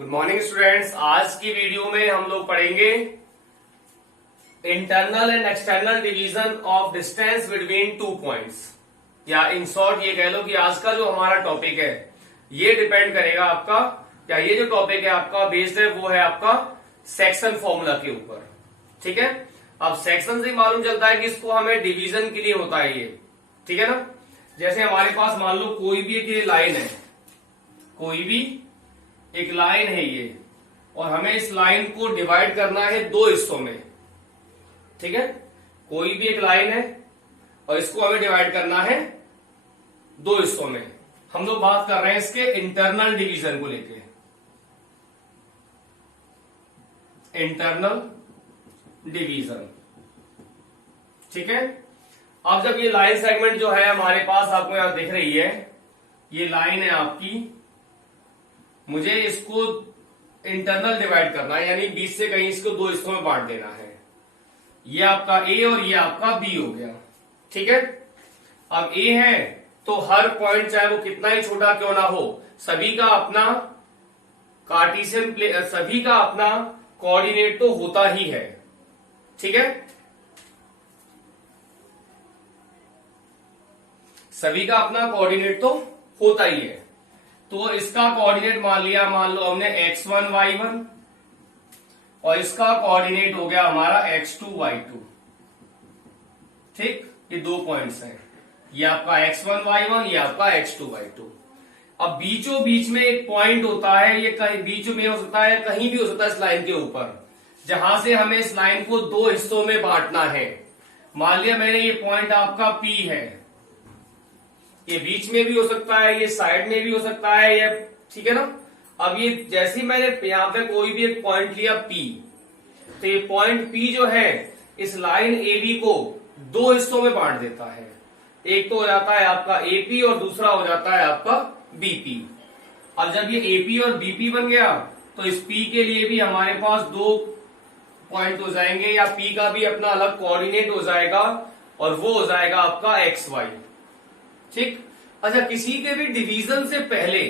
Good morning students. आज की video में हम लोग पढ़ेंगे internal and external division of distance between 2 points, या इन शॉर्ट ये कह लो कि आज का जो हमारा टॉपिक है ये डिपेंड करेगा आपका, या ये जो टॉपिक है आपका बेस्ड है वो है आपका सेक्शन फॉर्मूला के ऊपर। ठीक है, अब सेक्शन से मालूम चलता है कि इसको हमें डिवीजन के लिए होता है ये। ठीक है ना, जैसे हमारे पास मान लो कोई भी एक लाइन है, कोई भी एक लाइन है ये, और हमें इस लाइन को डिवाइड करना है दो हिस्सों में। ठीक है, कोई भी एक लाइन है और इसको हमें डिवाइड करना है दो हिस्सों में। हम लोग बात कर रहे हैं इसके इंटरनल डिवीजन को लेके, इंटरनल डिवीजन। ठीक है, अब जब ये लाइन सेगमेंट जो है हमारे पास आपको यहां दिख रही है, ये लाइन है आपकी, मुझे इसको इंटरनल डिवाइड करना है, यानी बीच से कहीं इसको दो हिस्सों में बांट देना है। ये आपका ए और ये आपका बी हो गया। ठीक है, अब ए है तो हर पॉइंट चाहे वो कितना ही छोटा क्यों ना हो, सभी का अपना कार्टेशियन सभी का अपना कोऑर्डिनेट तो होता ही है। ठीक है, सभी का अपना कोऑर्डिनेट तो होता ही है। तो इसका कोऑर्डिनेट मान लिया, मान लो हमने x1 y1, और इसका कोऑर्डिनेट हो गया हमारा x2 y2। ठीक, ये दो पॉइंट्स हैं, ये आपका x1 y1, ये आपका x2 y2। अब बीचों बीच में एक पॉइंट होता है, ये कहीं बीच में हो सकता है, कहीं भी हो सकता है इस लाइन के ऊपर, जहां से हमें इस लाइन को दो हिस्सों में बांटना है। मान लिया मैंने ये पॉइंट आपका P है, ये बीच में भी हो सकता है, ये साइड में भी हो सकता है, ये ठीक है ना। अब ये जैसे ही मैंने यहां पे कोई भी एक पॉइंट लिया P, तो ये पॉइंट P जो है इस लाइन AB को दो हिस्सों में बांट देता है। एक तो हो जाता है आपका AP और दूसरा हो जाता है आपका BP। अब जब ये AP और BP बन गया तो इस P के लिए भी हमारे पास दो पॉइंट हो जाएंगे, या P का भी अपना अलग कोऑर्डिनेट हो जाएगा, और वो हो जाएगा आपका XY। ठीक, अच्छा, किसी के भी डिवीजन से पहले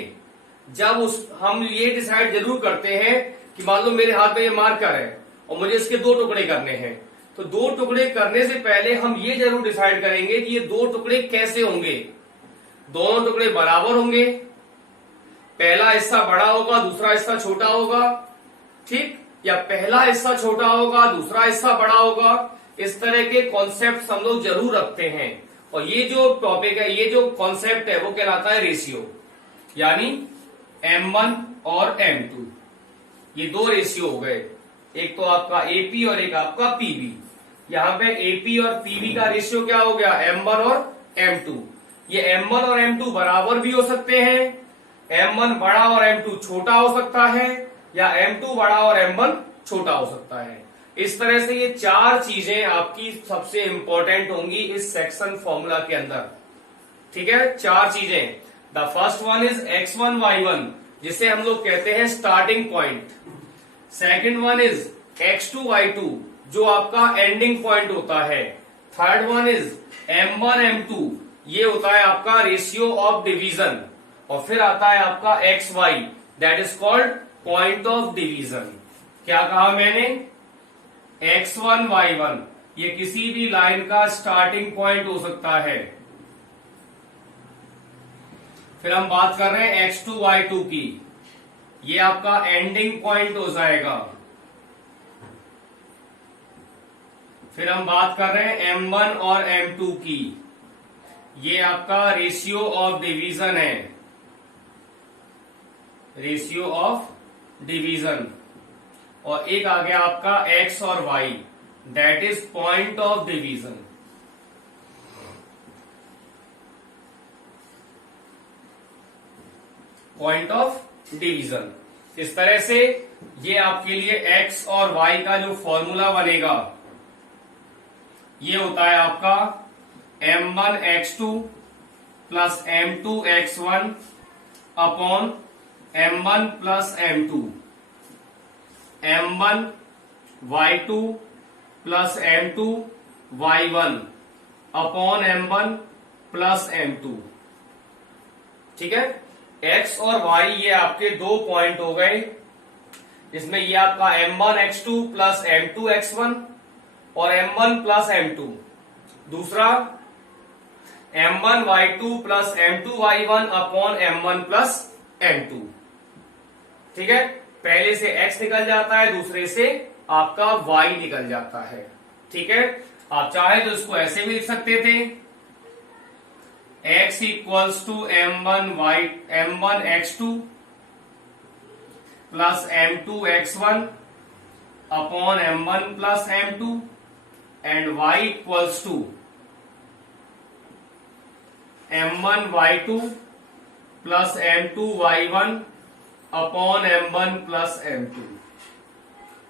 जब हम ये डिसाइड जरूर करते हैं कि मान लो मेरे हाथ में ये मार्कर है और मुझे इसके दो टुकड़े करने हैं, तो दो टुकड़े करने से पहले हम ये जरूर डिसाइड करेंगे कि ये दो टुकड़े कैसे होंगे। दोनों टुकड़े बराबर होंगे, पहला हिस्सा बड़ा होगा दूसरा हिस्सा छोटा होगा, ठीक, या पहला हिस्सा छोटा होगा दूसरा हिस्सा बड़ा होगा। इस तरह के कॉन्सेप्ट हम लोग जरूर रखते हैं, और ये जो टॉपिक है, ये जो कॉन्सेप्ट है वो कहलाता है रेशियो, यानी M1 और M2, ये दो रेशियो हो गए, एक तो आपका AP और एक आपका PB। यहां पे AP और PB का रेशियो क्या हो गया, M1 और M2। ये M1 और M2 बराबर भी हो सकते हैं, M1 बड़ा और M2 छोटा हो सकता है, या M2 बड़ा और M1 छोटा हो सकता है। इस तरह से ये चार चीजें आपकी सबसे इंपॉर्टेंट होंगी इस सेक्शन फॉर्मूला के अंदर। ठीक है, चार चीजें। The first one is x1 y1, जिसे हम लोग कहते हैं starting point. Second one is x2 y2, जो आपका एंडिंग पॉइंट होता है। Third one is m1 m2, ये होता है आपका रेशियो ऑफ डिवीजन। और फिर आता है आपका xy, that is called point of division. क्या कहा मैंने, x1 y1 ये किसी भी लाइन का स्टार्टिंग पॉइंट हो सकता है। फिर हम बात कर रहे हैं x2 y2 की, ये आपका एंडिंग पॉइंट हो जाएगा। फिर हम बात कर रहे हैं M1 और M2 की, ये आपका रेशियो ऑफ डिवीजन है, रेशियो ऑफ डिवीजन। और एक आ गया आपका x और y, that is point of division. Point of division. इस तरह से ये आपके लिए x और y का जो फॉर्मूला बनेगा, ये होता है आपका M1 x2 plus M2 x1 upon M1 plus M2, M1 y2 plus M2 y1 upon M1 plus M2। ठीक है, x और y ये आपके दो पॉइंट हो गए जिसमें ये आपका m1x2 प्लस m2x1 और m1 प्लस m2। दूसरा m1y2 plus m2y1 upon m1 plus m2। ठीक है, पहले से x निकल जाता है, दूसरे से आपका y निकल जाता है। ठीक है, आप चाहे तो इसको ऐसे भी लिख सकते थे, x equals to m1x2 plus m2x1 upon m1 plus m2 and y equals to m1y2 plus m2y1 upon m1 plus m2।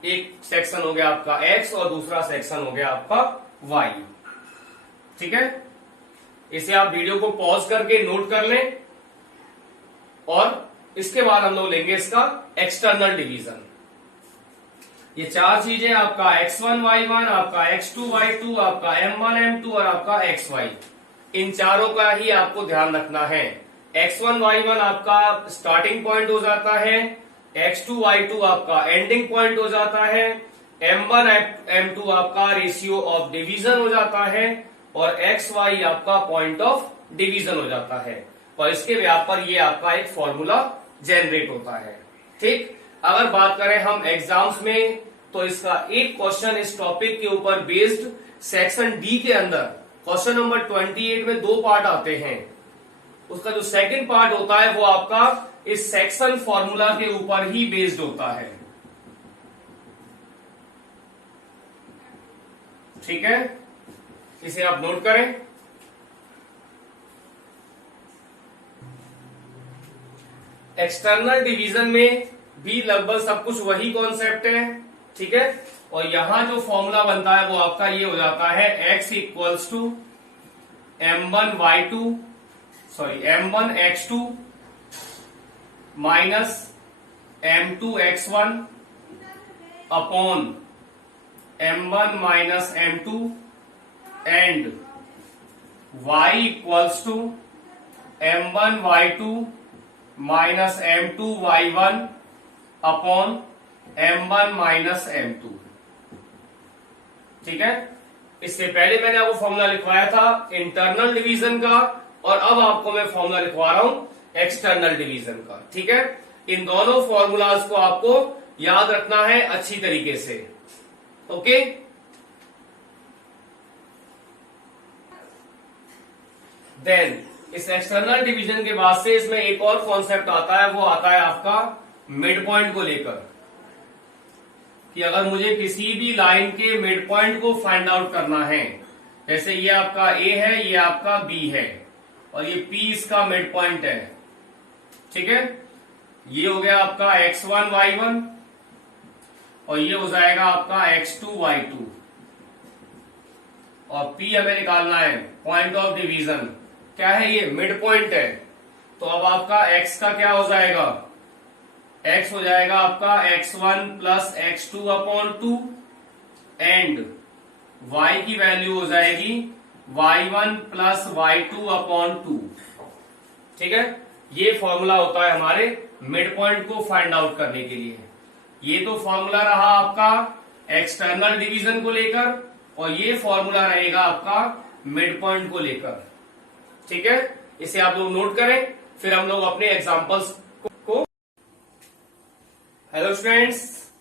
एक सेक्शन हो गया आपका x और दूसरा सेक्शन हो गया आपका y। ठीक है, इसे आप वीडियो को पॉज करके नोट कर लें और इसके बाद हम लोग लेंगे इसका एक्सटर्नल डिवीजन। ये चार चीजें आपका x1 y1, आपका x2 y2, आपका m1 m2 और आपका xy, इन चारों का ही आपको ध्यान रखना है। x1 y1 आपका स्टार्टिंग पॉइंट हो जाता है, x2 y2 आपका एंडिंग पॉइंट हो जाता है, m1 m2 आपका रेशियो ऑफ डिवीजन हो जाता है और xy आपका पॉइंट ऑफ डिवीजन हो जाता है। और इसके व्याप पर ये आपका एक फॉर्मूला जनरेट होता है। ठीक, अगर बात करें हम एग्जाम्स में तो इसका एक क्वेश्चन इस टॉपिक के ऊपर बेस्ड सेक्शन डी के अंदर क्वेश्चन नंबर 28 में दो पार्ट आते हैं। उसका जो सेकंड पार्ट होता है वो आपका इस सेक्शन फॉर्मूला के ऊपर ही बेस्ड होता है। ठीक है, इसे आप नोट करें। एक्सटर्नल डिवीजन में भी लगभग सब कुछ वही कॉन्सेप्ट है। ठीक है, और यहां जो फॉर्मूला बनता है वो आपका ये हो जाता है x equals to m1x2 minus m2x1 upon m1 minus m2 and y equals to m1y2 minus m2y1 upon m1 minus m2। ठीक है, इससे पहले मैंने आपको फॉर्मूला लिखवाया था इंटरनल डिवीजन का और अब आपको मैं फॉर्मूला लिखवा रहा हूं एक्सटर्नल डिवीजन का। ठीक है, इन दोनों फॉर्मूलाज को आपको याद रखना है अच्छी तरीके से। ओके, देन इस एक्सटर्नल डिवीजन के बाद से इसमें एक और कॉन्सेप्ट आता है, वो आता है आपका मिड पॉइंट को लेकर, कि अगर मुझे किसी भी लाइन के मिड पॉइंट को फाइंड आउट करना है, जैसे ये आपका ए है, ये आपका बी है और ये पी इसका मिड पॉइंट है। ठीक है, ये हो गया आपका x1 y1 और ये हो जाएगा आपका x2 y2 और p हमें निकालना है पॉइंट ऑफ डिवीजन। क्या है ये? मिड पॉइंट है। तो अब आपका x का क्या हो जाएगा? x हो जाएगा आपका x1 plus x2 upon 2 and y की वैल्यू हो जाएगी y1 प्लस y2 अपॉन 2। ठीक है, ये फॉर्मूला होता है हमारे मिड पॉइंट को फाइंड आउट करने के लिए। ये तो फॉर्मूला रहा आपका एक्सटर्नल डिवीजन को लेकर और ये फॉर्मूला रहेगा आपका मिड पॉइंट को लेकर। ठीक है, इसे आप लोग नोट करें, फिर हम लोग अपने एग्जांपल्स को। हेलो स्टूडेंट्स,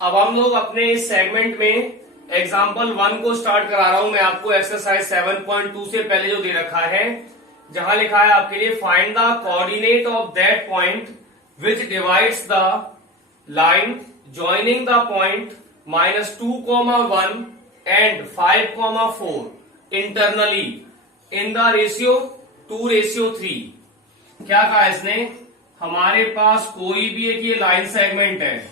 अब हम लोग अपने इस सेगमेंट में एग्जाम्पल 1 को स्टार्ट करा रहा हूं मैं आपको। एक्सरसाइज 7.2 से पहले जो दे रखा है, जहां लिखा है आपके लिए find the coordinate of that point which divides the line joining the point -2, 1 and 5, 4 internally in the ratio 2:3। क्या कहा इसने? हमारे पास कोई भी एक ये लाइन सेगमेंट है।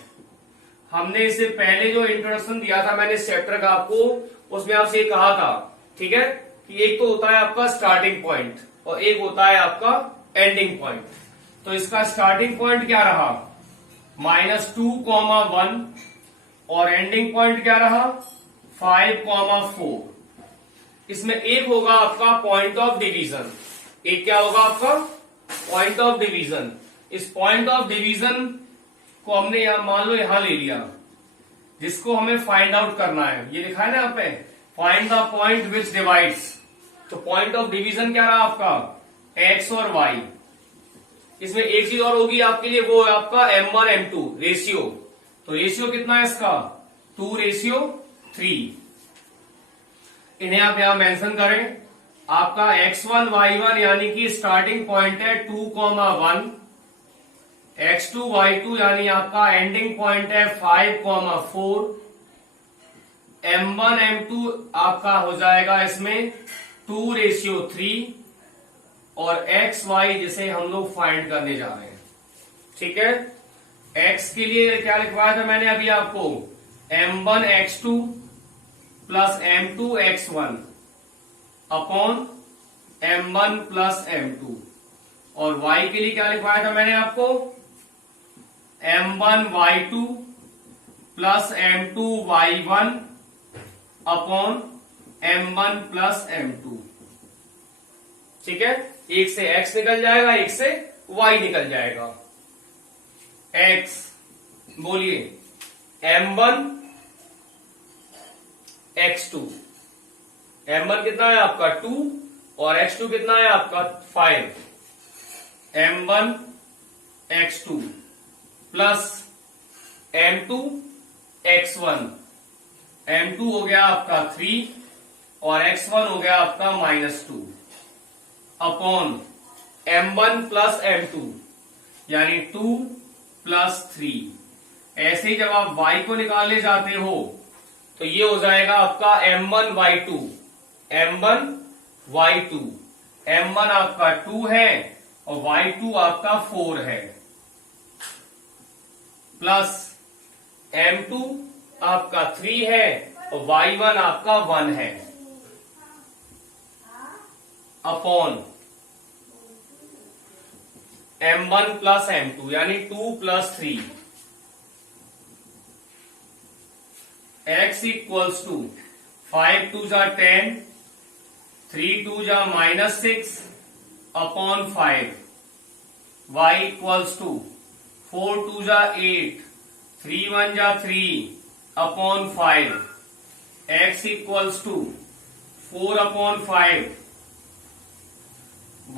हमने इससे पहले जो इंट्रोडक्शन दिया था मैंने इस चैप्टर का आपको, उसमें आपसे कहा था, ठीक है, कि एक तो होता है आपका स्टार्टिंग पॉइंट और एक होता है आपका एंडिंग पॉइंट। तो इसका स्टार्टिंग पॉइंट क्या रहा? -2, 1 और एंडिंग पॉइंट क्या रहा? 5, 4। इसमें एक होगा आपका पॉइंट ऑफ डिवीजन। एक क्या होगा आपका? Point of division. इस पॉइंट ऑफ डिवीजन को हमने यहां मान लो यहां ले लिया, जिसको हमें फाइंड आउट करना है। ये लिखा है ना यहाँ पे, find the point which divides. तो पॉइंट ऑफ डिवीजन क्या रहा आपका, एक्स और वाई। इसमें एक चीज और होगी आपके लिए, वो है आपका M1 M2 रेशियो। तो रेशियो कितना है इसका, 2:3। इन्हें आप यहां मेंशन करें। आपका x1 y1 यानी कि स्टार्टिंग पॉइंट है 2,1, x2 y2 यानी आपका एंडिंग पॉइंट है 5,4, M1 M2 आपका हो जाएगा इसमें 2:3, और एक्स वाई जिसे हम लोग फाइंड करने जा रहे हैं। ठीक है, एक्स के लिए क्या लिखवाया था मैंने अभी आपको, M1 x2 plus M2 x1 upon M1 plus M2, और y के लिए क्या लिखवाया था मैंने आपको, M1 y2 plus M2 y1 upon M1 plus M2। ठीक है, एक से x निकल जाएगा, एक से y निकल जाएगा। x बोलिए M1 x2, M1 कितना है आपका 2 और x2 कितना है आपका 5, M1 x2 plus M2 x1, M2 हो गया आपका 3 और x1 हो गया आपका -2 अपॉन M1 प्लस M2 यानी 2 प्लस 3। ऐसे ही जब आप y को निकालने जाते हो तो ये हो जाएगा आपका M1 y2, M1 y2, M1 आपका 2 है और y2 आपका 4 है, प्लस M2 आपका 3 है और y1 आपका 1 है, अपॉन M1 प्लस M2 यानी 2 प्लस 3। x इक्वल्स टू 5 2 जा 10, 3 2 जा -6 अपॉन 5, y इक्वल्स टू 4 2 जा 8, 3 1 जा 3 upon 5, x equals to 4 upon 5,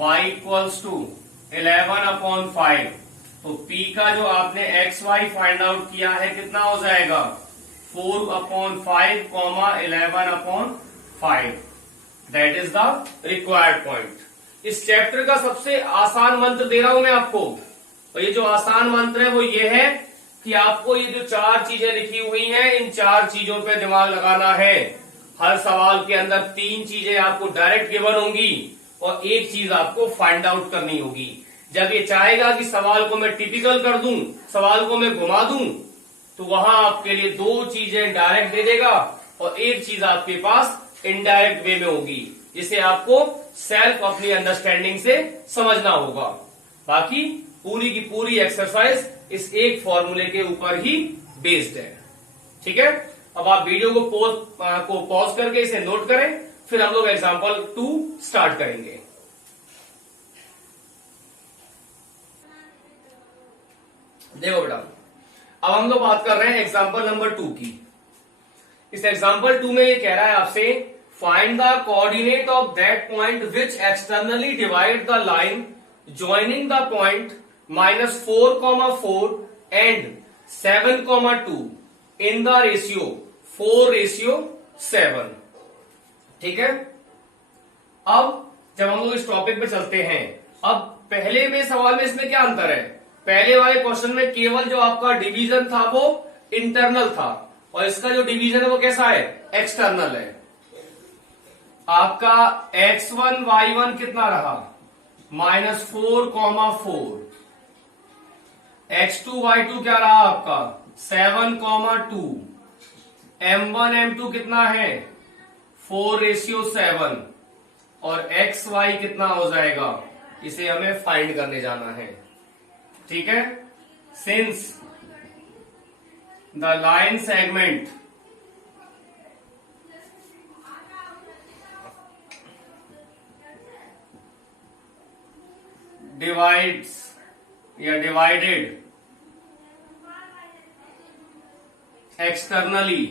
y equals to 11 upon 5। तो p का जो आपने एक्स वाई फाइंड आउट किया है कितना हो जाएगा, 4 upon 5, 11 upon 5। That is the required point. इस चैप्टर का सबसे आसान मंत्र दे रहा हूं मैं आपको, और ये जो आसान मंत्र है वो ये है कि आपको ये जो 4 चीजें लिखी हुई हैं, इन 4 चीजों पे दिमाग लगाना है। हर सवाल के अंदर 3 चीजें आपको डायरेक्ट गिवन होंगी और एक चीज आपको फाइंड आउट करनी होगी। जब ये चाहेगा कि सवाल को मैं टिपिकल कर दूं, सवाल को मैं घुमा दूं, तो वहां आपके लिए 2 चीजें डायरेक्ट दे देगा और एक चीज आपके पास इनडायरेक्ट वे में होगी, जिसे आपको सेल्फ अपनी अंडरस्टैंडिंग से समझना होगा। बाकी पूरी की पूरी एक्सरसाइज इस एक फॉर्मूले के ऊपर ही बेस्ड है। ठीक है, अब आप वीडियो को पॉज करके इसे नोट करें, फिर हम लोग एग्जाम्पल 2 स्टार्ट करेंगे। देखो बेटा, अब हम लोग बात कर रहे हैं एग्जाम्पल नंबर 2 की। इस एग्जाम्पल 2 में ये कह रहा है आपसे, find the coordinate of that point which externally divide the line joining the point -4,4 and 7,2 in the ratio 4:7। ठीक है, अब जब हम लोग इस टॉपिक पे चलते हैं, अब पहले में सवाल में इसमें क्या अंतर है, पहले वाले क्वेश्चन में केवल जो आपका डिवीजन था वो इंटरनल था, और इसका जो डिवीजन है वो कैसा है, एक्सटर्नल है। आपका x1 y1 कितना रहा, -4,4, x2 y2 क्या रहा आपका 7,2, M1 M2 कितना है 4:7, और एक्स वाई कितना हो जाएगा, इसे हमें फाइंड करने जाना है। ठीक है, since the line segment divides या डिवाइडेड एक्सटर्नली,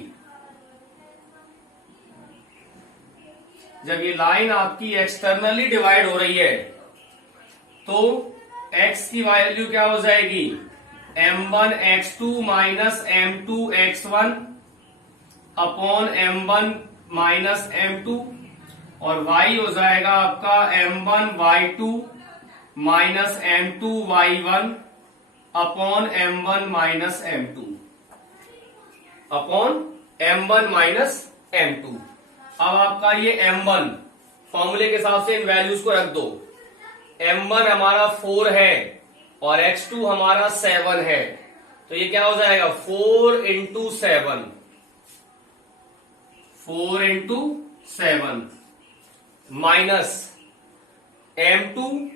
जब ये लाइन आपकी एक्सटर्नली डिवाइड हो रही है तो x की वैल्यू क्या हो जाएगी, m1 x2 minus m2 x1 upon m1 minus m2, और y हो जाएगा आपका m1 y2 minus m2 y1 upon m1 minus m2 upon m1 minus m2। अब आपका ये m1 फॉर्मूले के हिसाब से इन वैल्यूज को रख दो। m1 हमारा 4 है और x2 हमारा 7 है, तो ये क्या हो जाएगा 4 into 7, 4 into 7 minus m2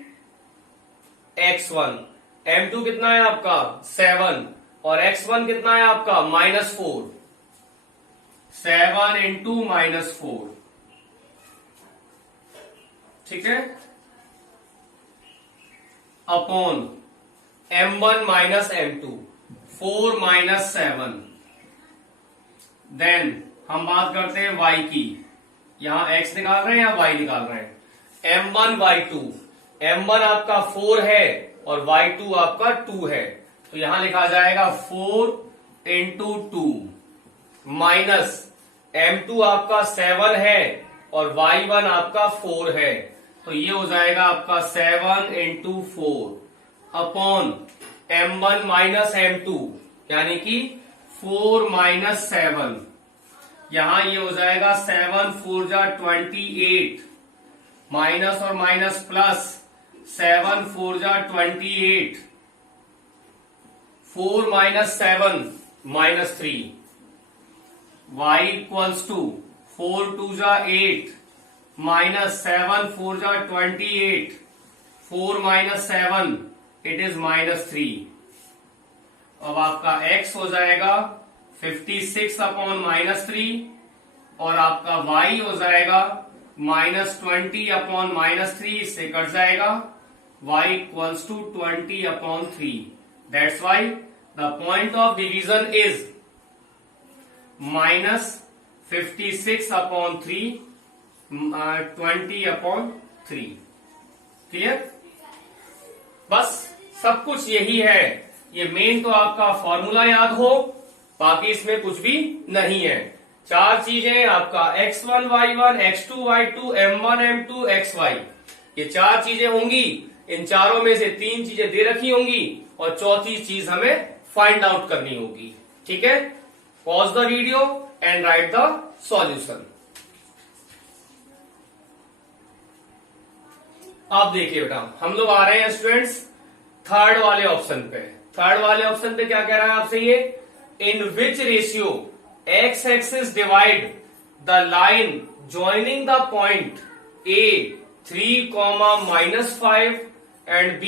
x1, m2 कितना है आपका 7 और x1 कितना है आपका -4, 7 इंटू -4, ठीक है, upon m1 minus m2, 4 minus 7। Then हम बात करते हैं y की, यहां x निकाल रहे हैं या y निकाल रहे हैं, m1 y2, m1 आपका 4 है और y2 आपका 2 है, तो यहां लिखा जाएगा 4 इंटू 2 माइनस m2 आपका 7 है और y1 आपका 4 है, तो ये हो जाएगा आपका 7 into 4 upon m1 minus m2 यानी कि 4 माइनस 7, यहां ये हो जाएगा 7 4 जा 28 माइनस और माइनस प्लस 7 4 जा 28, 4 माइनस 7 -3, y इक्वल्स टू 4 2 जा 8 माइनस 7 4 जा 28, 4 माइनस 7 इट इज -3। अब आपका x हो जाएगा 56 अपॉन -3 और आपका y हो जाएगा -20 अपॉन -3, इससे कट जाएगा, y equals to 20 upon 3। That's why the point of division is -56 upon 3, 20 upon 3। Clear? बस सब कुछ यही है, ये मेन तो आपका फॉर्मूला याद हो, बाकी इसमें कुछ भी नहीं है। चार चीजें आपका x1 y1 x2 y2 m1 m2 xy, ये चार चीजें होंगी, इन चारों में से तीन चीजें दे रखी होंगी और चौथी चीज हमें फाइंड आउट करनी होगी। ठीक है, pause the video and write the solution. अब देखिए बेटा, हम लोग आ रहे हैं स्टूडेंट्स थर्ड वाले ऑप्शन पे। थर्ड वाले ऑप्शन पे क्या कह रहा है आपसे, ये in which ratio x axis divide the line joining the point a 3, -5 and b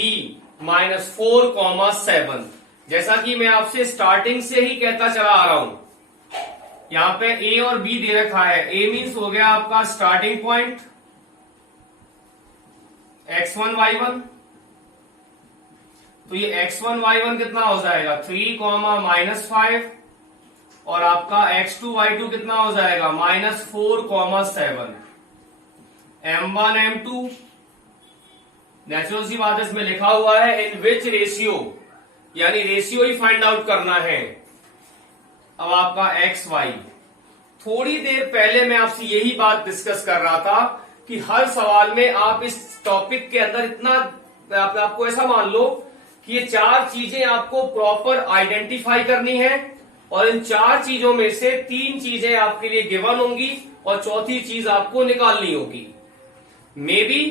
-4, 7। जैसा कि मैं आपसे स्टार्टिंग से ही कहता चला आ रहा हूं, यहां पे a और b दे रखा है। a मीन्स हो गया आपका स्टार्टिंग पॉइंट x1 y1, तो ये x1 y1 कितना हो जाएगा 3, -5 और आपका x2 y2 कितना हो जाएगा -4, 7। m1 m2 नेचुरल सी बात है, इसमें लिखा हुआ है इन विच रेशियो, यानी रेशियो ही फाइंड आउट करना है। अब आपका एक्स वाई, थोड़ी देर पहले मैं आपसे यही बात डिस्कस कर रहा था कि हर सवाल में आप इस टॉपिक के अंदर इतना, आपको ऐसा मान लो कि ये चार चीजें आपको प्रॉपर आइडेंटिफाई करनी है और इन चार चीजों में से तीन चीजें आपके लिए गिवन होंगी और चौथी चीज आपको निकालनी होगी। मे बी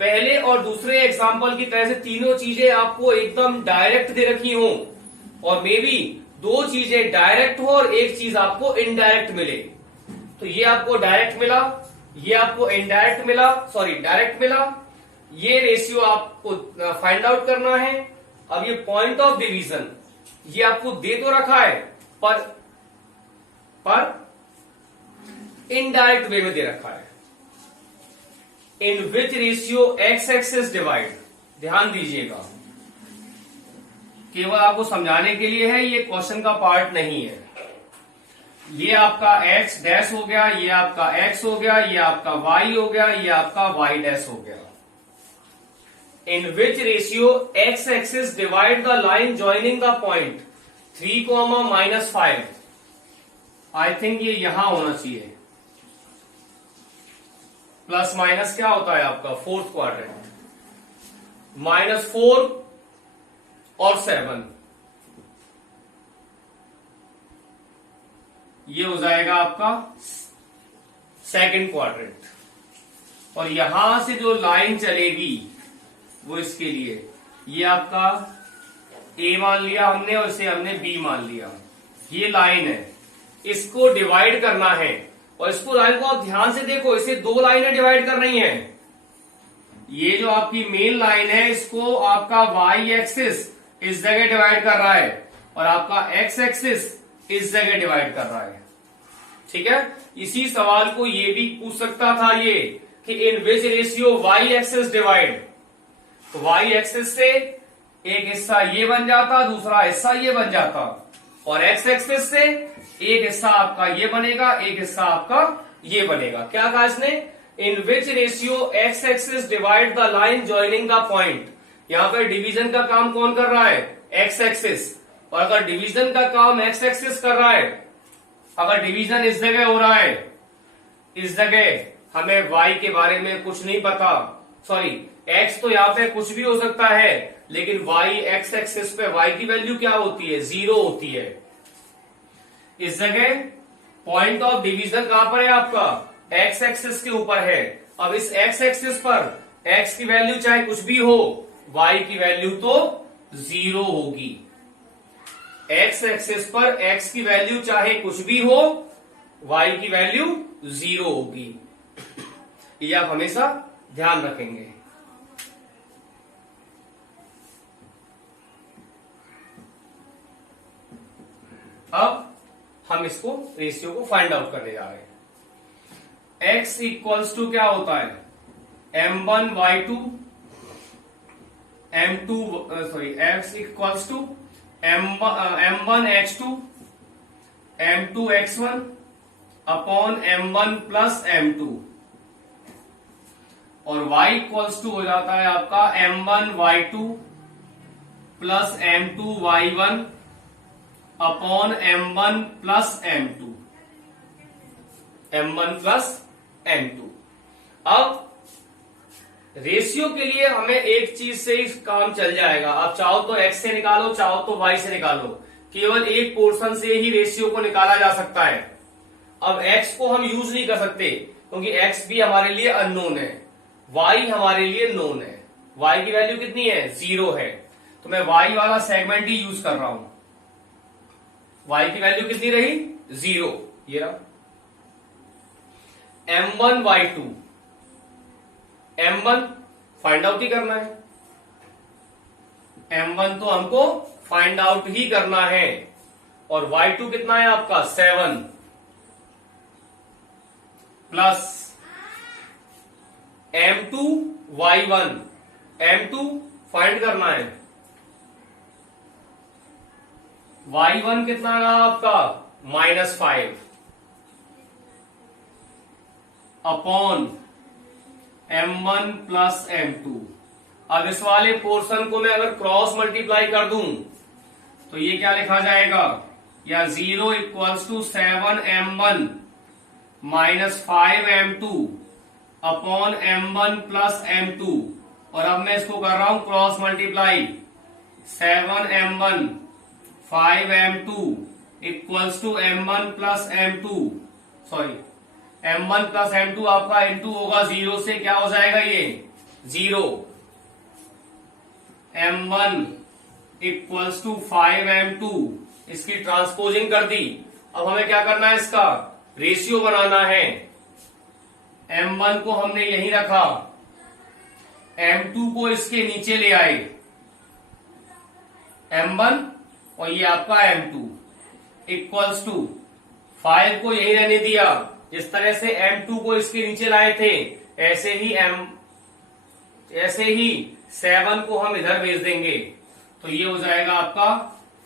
पहले और दूसरे एग्जाम्पल की तरह से तीनों चीजें आपको एकदम डायरेक्ट दे रखी हो और मे बी दो चीजें डायरेक्ट हो और एक चीज आपको इनडायरेक्ट मिले। तो ये आपको डायरेक्ट मिला, ये आपको इनडायरेक्ट मिला, सॉरी डायरेक्ट मिला। ये रेशियो आपको फाइंड आउट करना है। अब ये पॉइंट ऑफ डिवीजन ये आपको दे तो रखा है पर इनडायरेक्ट वे में दे रखा है। In which ratio X axis divide, ध्यान दीजिएगा, केवल आपको समझाने के लिए है, ये क्वेश्चन का पार्ट नहीं है। ये आपका x डैश हो गया, ये आपका x हो गया, ये आपका y हो गया, ये आपका y डैश हो गया। In which ratio x axis divide the line joining the point 3, -5। I think ये यहां होना चाहिए। प्लस माइनस क्या होता है आपका फोर्थ क्वाड्रेंट, -4 और 7, ये हो जाएगा आपका सेकंड क्वाड्रेंट। और यहां से जो लाइन चलेगी वो इसके लिए, ये आपका ए मान लिया हमने और इसे हमने बी मान लिया। ये लाइन है, इसको डिवाइड करना है। और इसको लाइन को आप ध्यान से देखो, इसे दो लाइनें डिवाइड कर रही हैं। ये जो आपकी मेन लाइन है, इसको आपका वाई एक्सिस इस जगह डिवाइड कर रहा है और आपका एक्स एक्सिस इस जगह डिवाइड कर रहा है। ठीक है, इसी सवाल को ये भी पूछ सकता था ये कि in which ratio Y axis divide, तो वाई एक्सिस से एक हिस्सा ये बन जाता, दूसरा हिस्सा ये बन जाता, और एक्स एक्सिस से एक हिस्सा आपका ये बनेगा, एक हिस्सा आपका ये बनेगा। क्या कहा इसने, in which ratio X axis divide the line joining the point. यहां पर डिवीजन का काम कौन कर रहा है, एक्स एक्सिस। और अगर डिवीजन का काम एक्स एक्सिस कर रहा है, अगर डिवीजन इस जगह हो रहा है, इस जगह हमें वाई के बारे में कुछ नहीं पता, सॉरी एक्स तो यहां पे कुछ भी हो सकता है, लेकिन वाई एक्स एक्सिस पे वाई की वैल्यू क्या होती है, 0 होती है। इस जगह पॉइंट ऑफ डिवीजन कहां पर है आपका, एक्स एक्सिस के ऊपर है। अब इस एक्स एक्सिस पर एक्स की वैल्यू चाहे कुछ भी हो, वाई की वैल्यू तो 0 होगी। एक्स एक्सिस पर एक्स की वैल्यू चाहे कुछ भी हो, वाई की वैल्यू 0 होगी। ये आप हमेशा ध्यान रखेंगे। अब हम इसको रेशियो को फाइंड आउट करने जा रहे हैं। x इक्वल्स टू क्या होता है, m1y2 m2 sorry x equals to m1x2 m2x1 upon m1 plus m2, और y इक्वल्स टू हो जाता है आपका m1y2 plus m2y1 upon m1 plus m2, m1 plus m2। अब रेशियो के लिए हमें एक चीज से ही काम चल जाएगा। आप चाहो तो x से निकालो, चाहो तो y से निकालो, केवल एक पोर्शन से ही रेशियो को निकाला जा सकता है। अब x को हम यूज नहीं कर सकते क्योंकि x भी हमारे लिए अननोन है, y हमारे लिए नोन है। y की वैल्यू कितनी है, 0 है, तो मैं y वाला सेगमेंट ही यूज कर रहा हूं। y की वैल्यू कितनी रही, 0, ये रहा। m1y2, m1 फाइंड आउट ही करना है, m1 तो हमको फाइंड आउट ही करना है, और y2 कितना है आपका 7 प्लस m2y1, m2 फाइंड करना है। y1 कितना रहा आपका -5 अपॉन m1 प्लस m2। अब इस वाले पोर्शन को मैं अगर क्रॉस मल्टीप्लाई कर दूं तो ये क्या लिखा जाएगा, या 0 equals to 7m1 -5m2 upon m1 plus m2। और अब मैं इसको कर रहा हूं cross multiply, 7m1 5m2 equals to m1 plus m2, sorry m1 plus m2 आपका m2 होगा 0 से, क्या हो जाएगा ये 0, m1 इक्वल्स टू 5m2, इसकी ट्रांसपोजिंग कर दी। अब हमें क्या करना है, इसका रेशियो बनाना है। m1 को हमने यहीं रखा, m2 को इसके नीचे ले आए, m1 और ये आपका m2 इक्वल्स टू 5 को यही रहने दिया। जिस तरह से m2 को इसके नीचे लाए थे, ऐसे ही 7 को हम इधर भेज देंगे, तो ये हो जाएगा आपका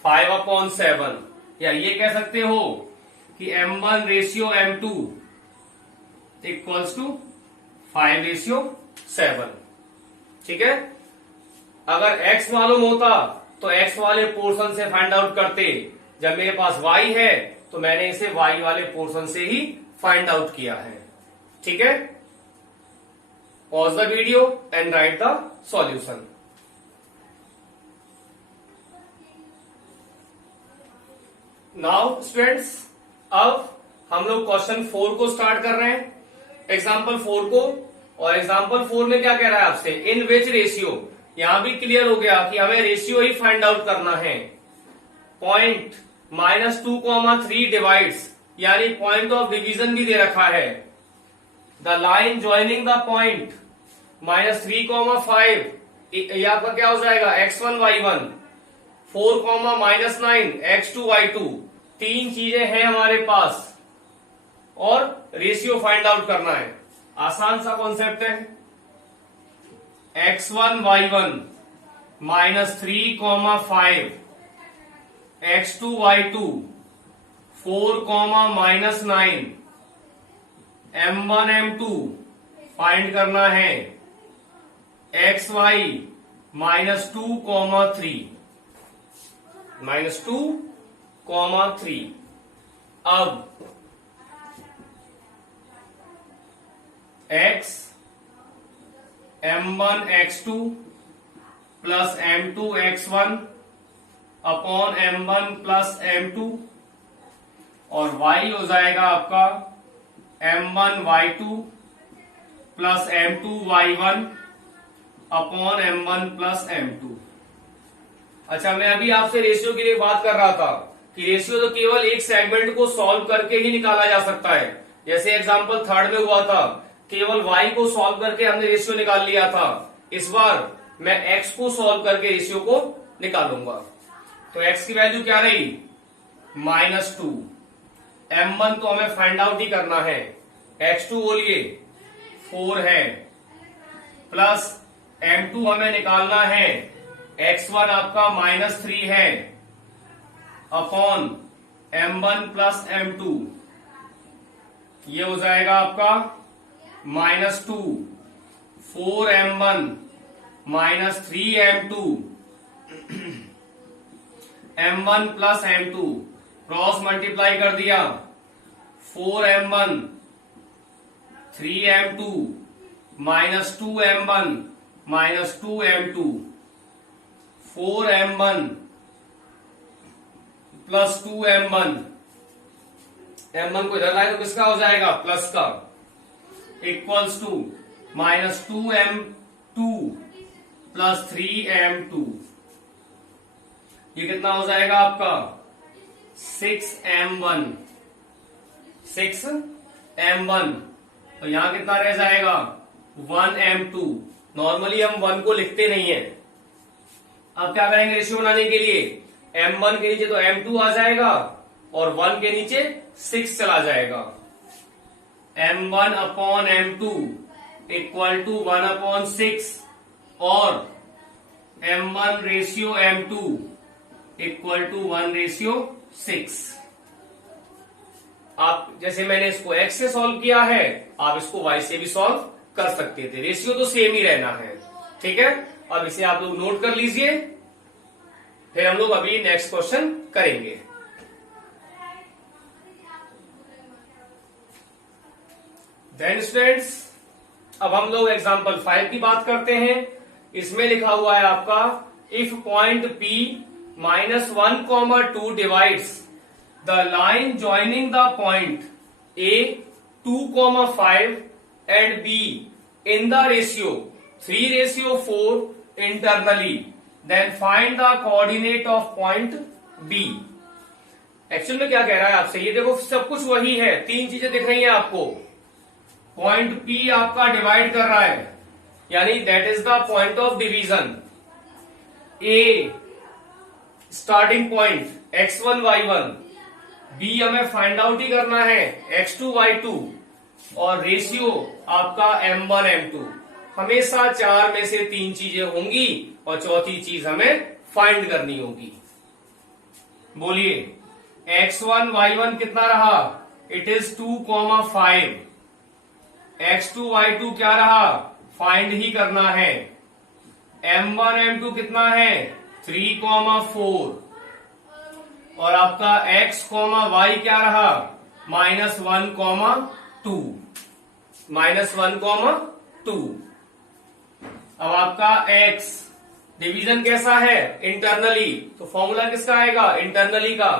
5/7, या ये कह सकते हो कि M1 ratio M2 equals to 5:7। ठीक है, अगर x मालूम होता तो x वाले पोर्शन से फाइंड आउट करते। जब मेरे पास y है तो मैंने इसे y वाले पोर्शन से ही फाइंड आउट किया है। ठीक है, pause the video and write the solution. Now students, अब हम लोग क्वेश्चन 4 को स्टार्ट कर रहे हैं, एग्जाम्पल 4 को। और एग्जाम्पल 4 में क्या कह रहा है आपसे, इन विच रेशियो, यहां भी क्लियर हो गया कि हमें रेशियो ही फाइंड आउट करना है। पॉइंट -2,3 डिवाइड्स, यानी पॉइंट ऑफ डिवीजन भी दे रखा है। The line joining the point -3,5, ये आपका क्या हो जाएगा, x1 y1, 4,-9 x2 y2। तीन चीजें हैं हमारे पास और रेशियो फाइंड आउट करना है। आसान सा कॉन्सेप्ट है। x1 y1 -3,5 x2 y2 4,-9 m1 m2 find करना है। xy -2,3 -2,3। अब x m1 x2 plus m2 x1 upon m1 plus m2, और y हो जाएगा आपका m1 y2 plus m2 y1 upon m1 plus m2। अच्छा, मैं अभी आपसे रेशियो के लिए बात कर रहा था कि रेशियो तो केवल एक सेगमेंट को सॉल्व करके ही निकाला जा सकता है। जैसे एग्जांपल 3 में हुआ था, केवल y को सॉल्व करके हमने रेशियो निकाल लिया था। इस बार मैं x को सॉल्व करके रेशियो को निकालूंगा। तो x की वैल्यू क्या रही, -2। m1 तो हमें फाइंड आउट ही करना है, x2 बोलिए 4 है, प्लस m2 हमें निकालना है, x1 आपका -3 है, अपॉन m1 प्लस m2, ये हो जाएगा आपका -2 4m1 -3m2 m1 plus m2, cross multiply कर दिया, 4m1 3m2 -2m1 -2m2 4m1 plus 2m1, m1 को इधर लाए तो किसका हो जाएगा, प्लस का, equals to -2m2 plus 3m2। ये कितना हो जाएगा आपका, 6m1 6m1। तो यहां कितना रह जाएगा, 1m2। नॉर्मली हम 1 को लिखते नहीं है। अब क्या करेंगे रेशियो बनाने के लिए, m1 के नीचे तो m2 आ जाएगा और 1 के नीचे 6 चला जाएगा। m1 upon m2 equal to 1/6 और m1 ratio m2 equal to 1/6। आप जैसे मैंने इसको x से सॉल्व किया है, आप इसको y से भी सॉल्व कर सकते थे, रेशियो तो सेम ही रहना है। ठीक है, अब इसे आप लोग नोट कर लीजिए, फिर हम लोग अभी नेक्स्ट क्वेश्चन करेंगे। देन स्टूडेंट्स, अब हम लोग एग्जांपल 5 की बात करते हैं। इसमें लिखा हुआ है आपका, if point P -1,2 divides the line joining the point A 2,5 and B in the ratio 3:4 internally, then find the coordinate of point B। Actual में क्या कह रहा है आपसे, ये देखो सब कुछ वही है, तीन चीजें दिख रही हैं आपको। पॉइंट P आपका डिवाइड कर रहा है, यानी that is the point of division. A starting point x1 y1, B हमें फाइंड आउट ही करना है x2 y2, और रेशियो आपका m1 m2। हमेशा 4 में से 3 चीजें होंगी और चौथी चीज हमें फाइंड करनी होगी। बोलिए, x1 y1 कितना रहा, इट इज 2,5। x2 y2 क्या रहा, फाइंड ही करना है। m1 m2 कितना है, 3,4। और आपका x, y क्या रहा, -1,2। -1,2। अब आपका x डिवीजन कैसा है, इंटरनली, तो फॉर्मूला किसका आएगा, इंटरनली का।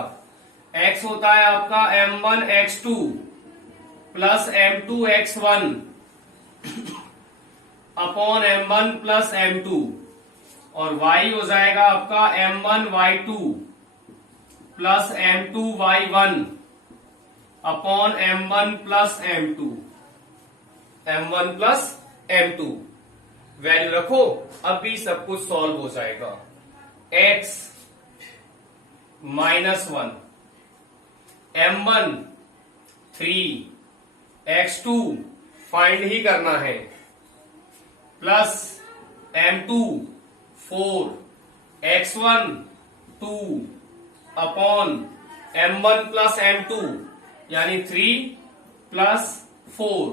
x होता है आपका m1 x2 plus m2 x1 upon m1 plus m2, और y हो जाएगा आपका m1 y2 plus m2 y1 upon m1 plus m2, m1 plus m2। Value रखो, अब भी सब कुछ सॉल्व हो जाएगा। x -1, m1 3, x2 फाइंड ही करना है, plus m2 4, x1 2 upon m1 plus m2 यानी 3 प्लस 4।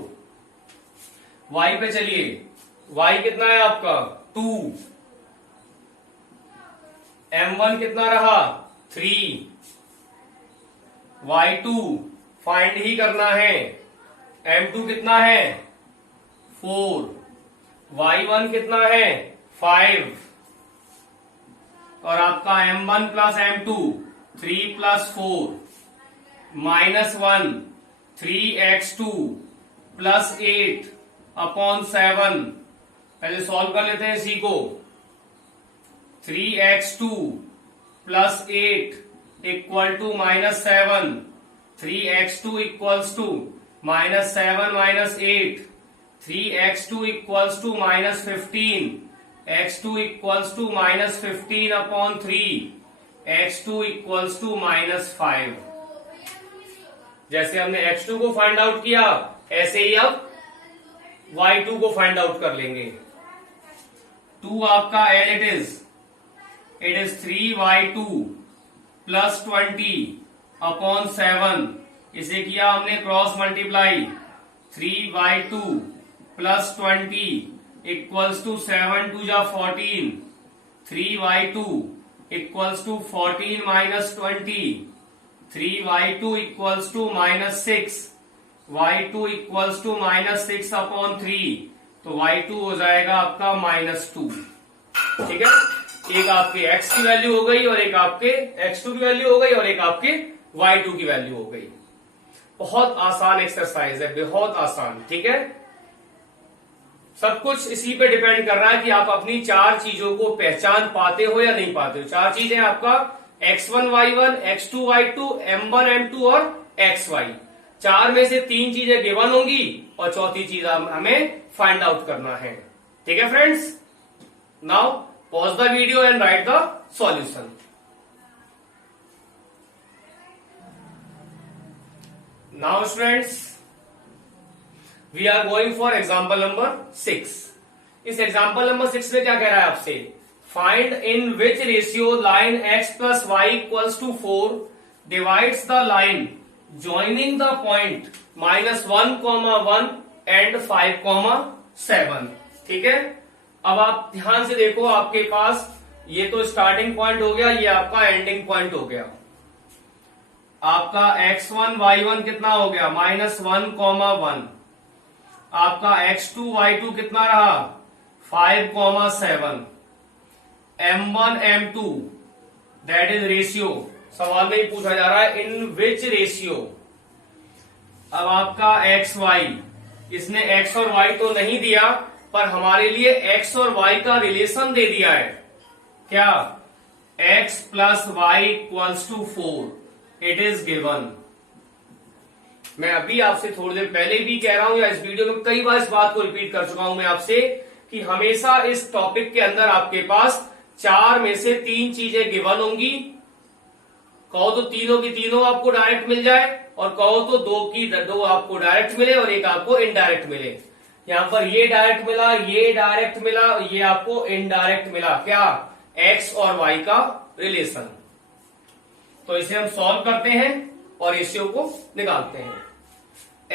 y पे चलिए, y कितना है आपका 2, m1 कितना रहा 3, y2 फाइंड ही करना है, m2 कितना है 4, y1 कितना है 5, और आपका m1 plus m2 3 plus 4 -1 3x2 plus 8 upon 7। पहले सॉल्व कर लेते हैं इसी को। 3x2 plus 8 equal to -7, 3x2 equals to -7 -8, 3x2 equals to -15, x2 equals to -15 upon 3, x2 equals to -5। जैसे हमने x2 को फाइंड आउट किया, ऐसे ही अब y2 को फाइंड आउट कर लेंगे। 2 आपका एल it is 3y2 plus 20 upon 7। इसे किया हमने cross multiply, 3y2 plus 20 equals to 7 2 जा 14, 3y2 equals to 14 minus 20, 3y2 equals to -6, y2 equals to -6 upon 3, तो y2 हो जाएगा आपका -2। ठीक है, एक आपके x की वैल्यू हो गई और एक आपके x2 की वैल्यू हो गई और एक आपके y2 की वैल्यू हो गई। बहुत आसान एक्सरसाइज है, बहुत आसान। ठीक है, सब कुछ इसी पे डिपेंड कर रहा है कि आप अपनी चार चीजों को पहचान पाते हो या नहीं पाते हो। चार चीजें आपका x1 y1, x2 y2, m1 m2 और xy। चार में से तीन चीजें गिवन होंगी और चौथी चीज हमें फाइंड आउट करना है। ठीक है friends, now pause the video and write the solution. Now students, we are going for example number 6। इस एग्जाम्पल नंबर 6 में क्या कह रहा है आपसे, find in which ratio line x plus y equals to 4 divides the line joining the point -1,1 and 5,7। ठीक है, अब आप ध्यान से देखो, आपके पास ये तो स्टार्टिंग पॉइंट हो गया, ये आपका एंडिंग पॉइंट हो गया। आपका x1 y1 कितना हो गया -1,1, आपका x2 y2 कितना रहा 5,7, m1 m2 that is ratio. सवाल में ही पूछा जा रहा है इन विच रेशियो। अब आपका एक्स वाई, इसने x और y तो नहीं दिया, पर हमारे लिए x और y का रिलेशन दे दिया है। क्या, x plus y equals to 4, it is given. मैं अभी आपसे थोड़ी देर पहले भी कह रहा हूं, या इस वीडियो में कई बार इस बात को रिपीट कर चुका हूं मैं आपसे, कि हमेशा इस टॉपिक के अंदर आपके पास चार में से तीन चीजें गिवन होंगी। कहो तो तीनों की तीनों आपको डायरेक्ट मिल जाए, और कहो तो दो की दो आपको डायरेक्ट मिले और एक आपको इनडायरेक्ट मिले। यहां पर ये डायरेक्ट मिला, ये डायरेक्ट मिला, ये आपको इनडायरेक्ट मिला। क्या, एक्स और वाई का रिलेशन। तो इसे हम सॉल्व करते हैं और रेशियो को निकालते हैं।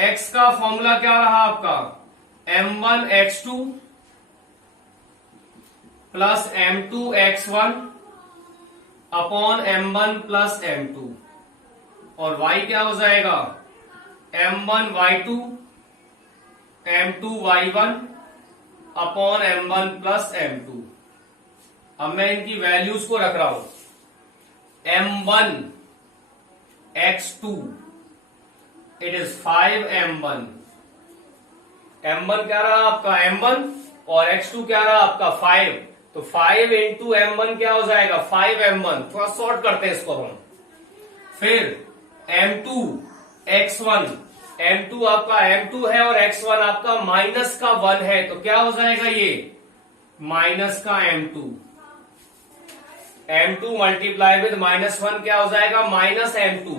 x का फॉर्मूला क्या रहा आपका, m1 x2 plus m2 x1 upon m1 plus m2, और y क्या हो जाएगा, m1 y2 m2 y1 upon m1 plus m2। अब मैं इनकी वैल्यूज को रख रहा हूं। m1 x2 it is 5m1, m1 क्या रहा आपका m1 और x2 क्या रहा आपका 5, तो 5 इंटू m1 क्या हो जाएगा 5m1। थोड़ा शॉर्ट करते हैं इसको हम। फिर m2 x1, m2 आपका m2 है और x1 आपका माइनस का 1 है, तो क्या हो जाएगा ये माइनस का m2। m2 मल्टीप्लाई विद -1 क्या हो जाएगा माइनस m2,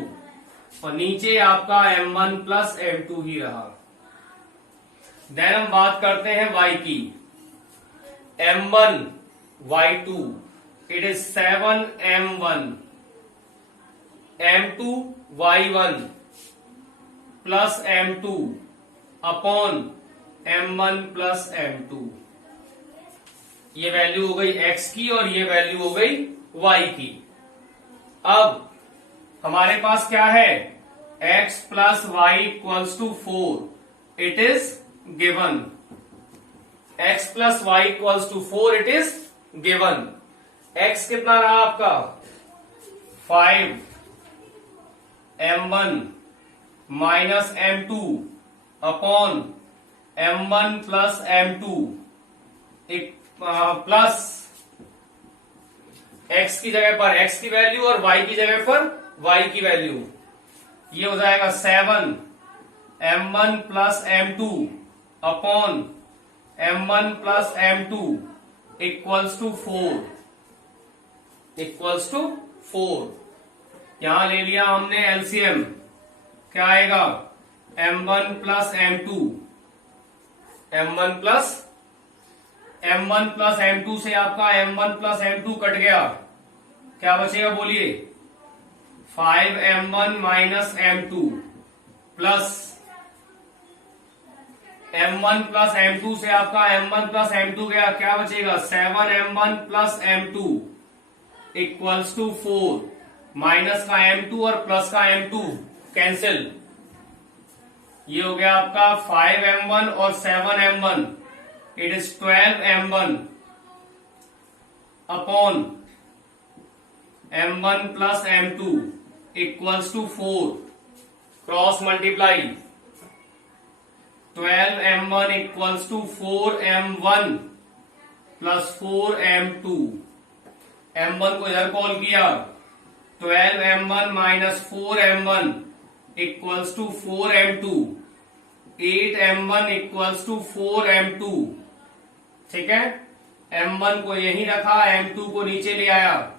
और नीचे आपका m1 प्लस m2 ही रहा। देन हम बात करते हैं y की। m1 y2 it is 7m1 m2 y1 plus m2 upon m1 plus m2। ये वैल्यू हो गई x की और ये वैल्यू हो गई y की। अब हमारे पास क्या है, x plus y equals to 4, it is given. x plus y equals to 4 it is given. x कितना रहा आपका 5 m1 minus m2 upon m1 plus m2 plus x की जगह पर x की वैल्यू और y की जगह पर y की वैल्यू। ये हो जाएगा 7 m1 plus m2 upon m1 plus m2 equals to 4। यहां ले लिया हमने एलसीएम, क्या आएगा m1 plus m2, m1 plus m2 से आपका m1 प्लस m2 कट गया, क्या बचेगा बोलिए 5m1 minus m2 plus m1 plus m2 से आपका m1 प्लस m2 गया, क्या बचेगा 7m1 plus m2 equals to 4, minus का m2 और प्लस का m2 कैंसिल। ये हो गया आपका 5m1 और 7m1, it is 12m1 upon m1 plus m2 equals to 4, cross multiply 12m1 equals to 4m1 plus 4m2। m1 को इधर कॉल किया, 12m1 minus 4m1 equals to 4m2, 8m1 equals to 4m2। ठीक है, m1 को यहीं रखा, m2 को नीचे ले आया,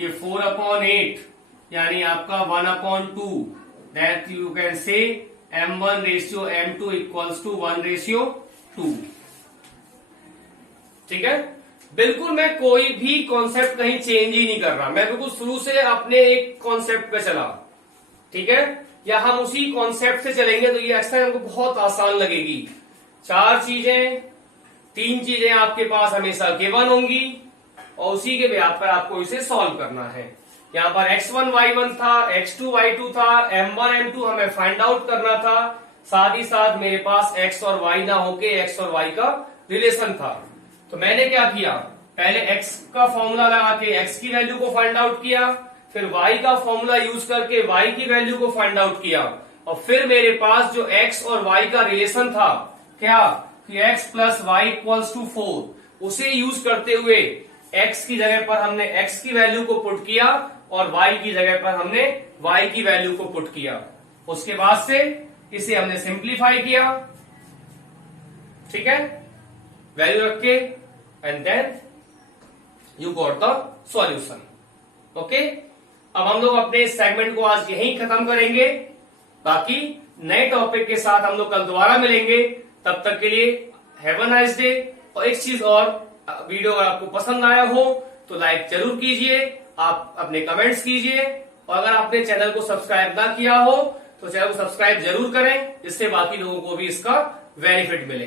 ये 4/8 यानी आपका 1/2, that you can say m1 ratio m2 equals to 1:2। ठीक है, बिल्कुल मैं कोई भी कॉन्सेप्ट कहीं चेंज ही नहीं कर रहा, मैं बिल्कुल शुरू से अपने एक कॉन्सेप्ट पे चला। ठीक है, या हम उसी कॉन्सेप्ट से चलेंगे तो ये एक्सरसाइज हमको बहुत आसान लगेगी। 3 चीजें आपके पास हमेशा गिवन होंगी और उसी के बेस पर आपको इसे सॉल्व करना है। यहाँ पर x1 y1 था, x2 y2 था, m1 m2 हमें फाइंड आउट करना था, साथ ही साथ मेरे पास x और y ना होके x और y का रिलेशन था। तो मैंने क्या किया, पहले x का फॉर्मूला लगा के x की वैल्यू को फाइंड आउट किया, फिर y का फॉर्मूला यूज करके y की वैल्यू को फाइंड आउट किया, और फिर मेरे पास जो x और y का रिलेशन था क्या कि x plus y equals to 4, उसे यूज करते हुए x की जगह पर हमने x की वैल्यू को पुट किया और y की जगह पर हमने y की वैल्यू को पुट किया। उसके बाद से इसे हमने सिंप्लीफाई किया। ठीक है, वैल्यू रख के and then you got the solution. Okay, अब हम लोग अपने इस सेगमेंट को आज यहीं खत्म करेंगे, बाकी नए टॉपिक के साथ हम लोग कल दोबारा मिलेंगे। तब तक के लिए हैव अ नाइस डे। और एक चीज और, वीडियो अगर आपको पसंद आया हो तो लाइक जरूर कीजिए, आप अपने कमेंट्स कीजिए और अगर आपने चैनल को सब्सक्राइब ना किया हो तो चैनल को सब्सक्राइब जरूर करें, जिससे बाकी लोगों को भी इसका बेनिफिट मिले।